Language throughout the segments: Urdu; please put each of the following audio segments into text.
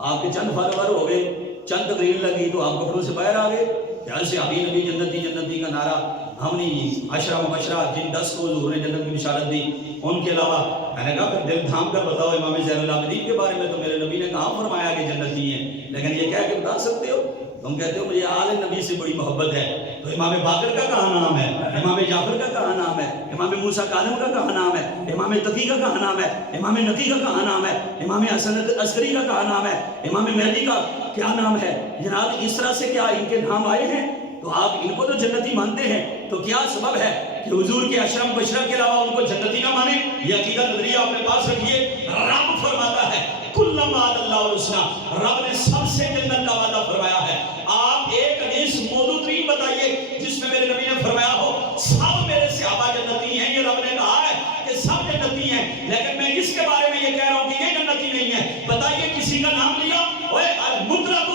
آپ کے چند فالوور ہو گئے، چند تقریر لگی تو آپ کفروں سے باہر آ گئے. خیال سے ابھی نبی جنتی جنتی کا نعرہ ہم نہیں، عشرہ مبشرہ جن 10 کو حضور نے جنت کی بشارت دی ان کے علاوہ. میں نے کہا پھر دل تھام کر بتاؤ امام زین العابدین کے بارے میں تو میرے نبی نے کہاں فرمایا کہ جنتی ہیں، لیکن یہ کہہ کے بتا سکتے ہو. تم کہتے ہو مجھے آل نبی سے بڑی محبت ہے، تو امام باقر کا کہاں نام ہے، امام جعفر کا کہاں نام ہے، امام موسیٰ کاظم کا کہاں نام ہے، امام تقی کا کہاں نام ہے، امام نقی کا کہاں نام ہے، امام حسن عسکری کا کہاں نام ہے، امام مہدی کا کیا نام ہے. جناب اس طرح سے کیا ان کے نام آئے ہیں تو آپ ان کو تو جنتی مانتے ہیں، تو کیا سبب ہے کہ حضور کے عشرہ مبشرہ کے علاوہ ان کو جنتی نہ مانیں؟ یہ عقیدہ نظریہ اپنے پاس رکھیے. رب فرماتا ہے کلما وعد اللہ الحسنی، رب نے سب سے جنت کا وعدہ فرمایا ہے. آپ ایک حدیث موضوع ترین بتائیے جس میں میرے نبی نے فرمایا ہو سب میرے صحابہ جنتی ہیں. یہ رب نے کہا ہے کہ سب جنتی ہیں، لیکن میں اس کے بارے میں یہ کہہ رہا ہوں کہ یہ جنتی نہیں ہے. بتائیے کسی کا نام لیا، المطلق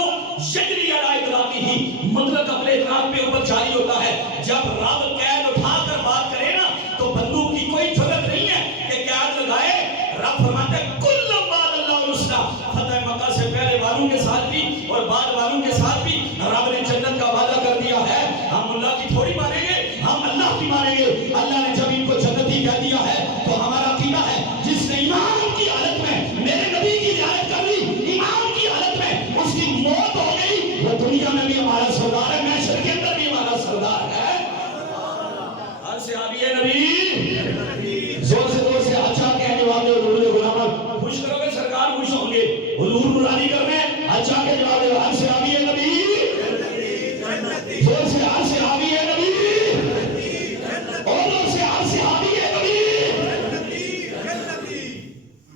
یجری علی اطلاقہ، مطلق اپنے اطلاق پہ اوپر جاری ہوتا ہے. جب رب قید اٹھا کر بات کرے نا تو بندوق کی کوئی ضرورت نہیں ہے کہ قید لگائے. رب فرماتا ہے کل وعد اللہ الحسنی، فتح مکہ سے پہلے والوں کے ساتھ بھی اور بعد والوں کے ساتھ بھی رب نے جنت کا وعدہ کر دیا ہے. ہم اللہ کی تھوڑی مانیں گے، ہم اللہ کی مانیں گے. اللہ نے جب ان کو جنتی کہہ دیا ہے تو ہمارا عقیدہ ہے جس نے ایمان کی حالت میں میرے نبی کی رعایت کر لی، ایمان کی حالت میں اس کی موت ہو گئی، وہ دنیا میں بھی ہمارا سردار ہے، محشر کے اندر بھی ہمارا سردار ہے. ہر صحابی نبی زور سے اچھا کہنے والے حضور غلام خوش کرو گے، سرکار خوش ہوں گے. حضور